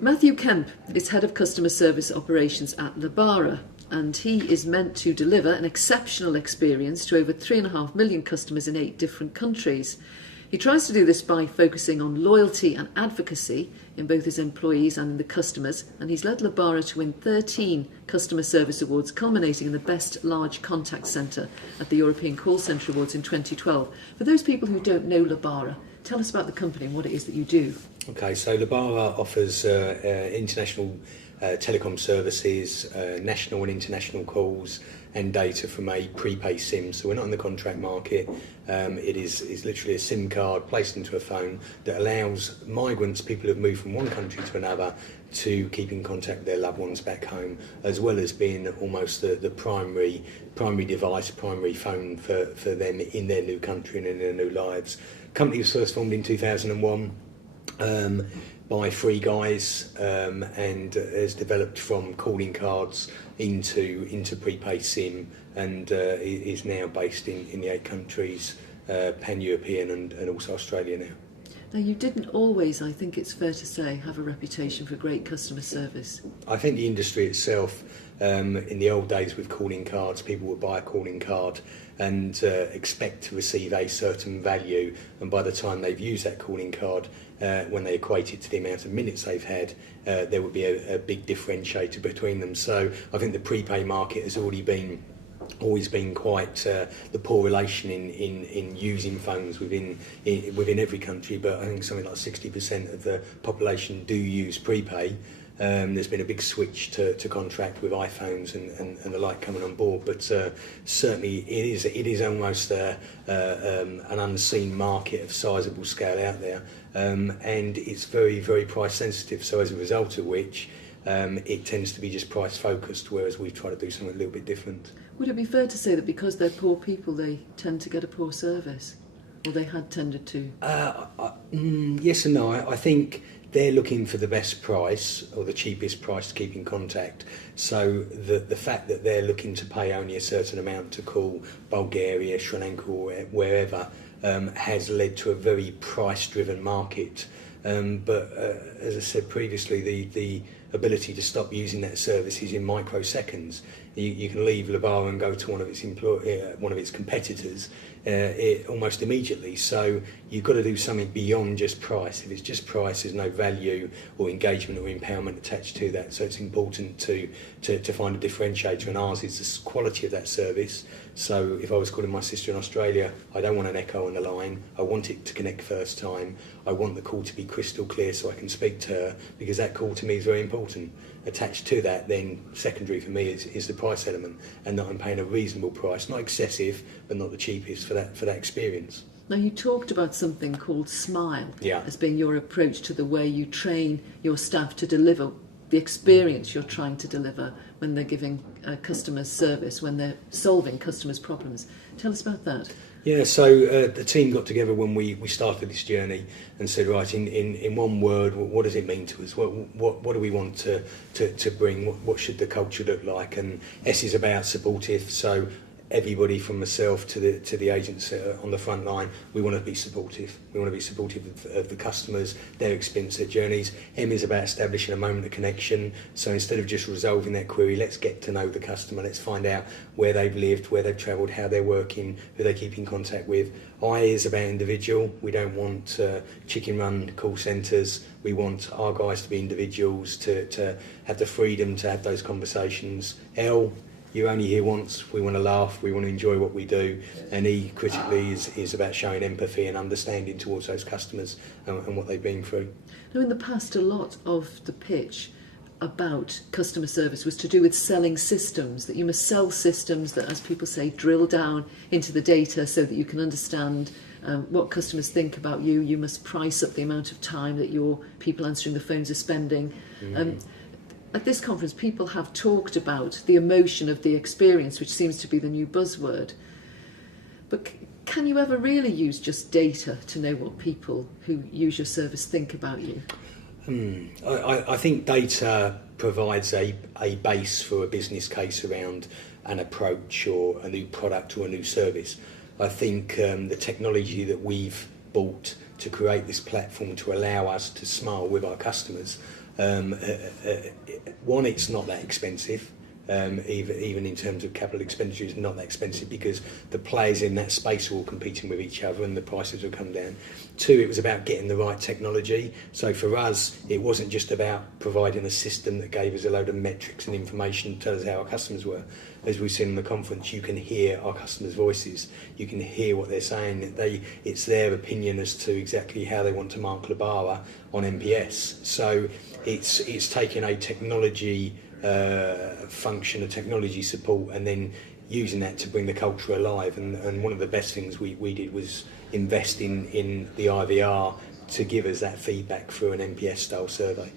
Matthew Kemp is Head of Customer Service Operations at Lebara, and he is meant to deliver an exceptional experience to over 3.5 million customers in 8 different countries. He tries to do this by focusing on loyalty and advocacy in both his employees and in the customers, and he's led Lebara to win 13 customer service awards, culminating in the best large contact centre at the European Call Centre Awards in 2012. For those people who don't know Lebara, tell us about the company and what it is that you do. Okay, so Lebara offers international telecom services, national and international calls and data from a prepaid SIM. So we're not in the contract market. It is literally a SIM card placed into a phone that allows migrants, people who've moved from one country to another, to keep in contact with their loved ones back home, as well as being almost the primary device, primary phone for them in their new country and in their new lives. The company was first formed in 2001. By 3 guys, and has developed from calling cards into prepaid SIM, and is now based in the 8 countries, pan-European and also Australia now. Now, you didn't always, I think it's fair to say, have a reputation for great customer service. I think the industry itself, in the old days with calling cards, people would buy a calling card and expect to receive a certain value, and by the time they've used that calling card, when they equate it to the amount of minutes they've had, there would be a big differentiator between them. So I think the prepaid market has always been quite the poor relation in using phones within every country, but I think something like 60% of the population do use prepaid. There's been a big switch to contract with iPhones and the like coming on board, but certainly it is almost an unseen market of sizable scale out there, and it's very, very price sensitive, so as a result of which it tends to be just price focused, whereas we try to do something a little bit different. Would it be fair to say that because they're poor people, they tend to get a poor service? Or they had tended to? Yes and no. I think they're looking for the best price or the cheapest price to keep in contact. So the fact that they're looking to pay only a certain amount to call Bulgaria, Sri Lanka or wherever has led to a very price-driven market. But as I said previously, the ability to stop using that service is in microseconds. You can leave Lebara and go to one of its competitors almost immediately. So you've got to do something beyond just price. If it's just price, there's no value or engagement or empowerment attached to that. So it's important to find a differentiator, and ours is the quality of that service. So if I was calling my sister in Australia, I don't want an echo on the line. I want it to connect first time. I want the call to be crystal clear so I can speak to her, because that call to me is very important. Attached to that, then secondary for me is the price element, and that I'm paying a reasonable price, not excessive, but not the cheapest for that experience. Now, you talked about something called Smile as being your approach to the way you train your staff to deliver the experience you're trying to deliver when they're giving customers service, when they're solving customers' problems. Tell us about that. Yeah, so the team got together when we started this journey and said, right, in one word, what does it mean to us? What do we want to bring? What should the culture look like? And S is about supportive, so everybody from myself to the agents on the front line, we want to be supportive. We want to be supportive of the customers, their experience, their journeys. M is about establishing a moment of connection. So instead of just resolving that query, let's get to know the customer. Let's find out where they've lived, where they've travelled, how they're working, who they keep in contact with. I is about individual. We don't want chicken-run call centres. We want our guys to be individuals, to have the freedom to have those conversations. L, you're only here once. We want to laugh, we want to enjoy what we do. And E, critically, is about showing empathy and understanding towards those customers and what they've been through. Now, in the past, a lot of the pitch about customer service was to do with selling systems, that you must sell systems that, as people say, drill down into the data so that you can understand what customers think about you. You must price up the amount of time that your people answering the phones are spending. At this conference, people have talked about the emotion of the experience, which seems to be the new buzzword. But can you ever really use just data to know what people who use your service think about you? I think data provides a base for a business case around an approach or a new product or a new service. I think the technology that we've bought to create this platform to allow us to smile with our customers. One, it's not that expensive. Even in terms of capital expenditure, it's not that expensive because the players in that space are all competing with each other and the prices will come down. Two, it was about getting the right technology. So for us, it wasn't just about providing a system that gave us a load of metrics and information to tell us how our customers were. As we've seen in the conference, you can hear our customers' voices. You can hear what they're saying. It's their opinion as to exactly how they want to mark Lebara on NPS. So it's taking a technology function, a technology support, and then using that to bring the culture alive. And one of the best things we did was invest in the IVR to give us that feedback through an NPS style survey.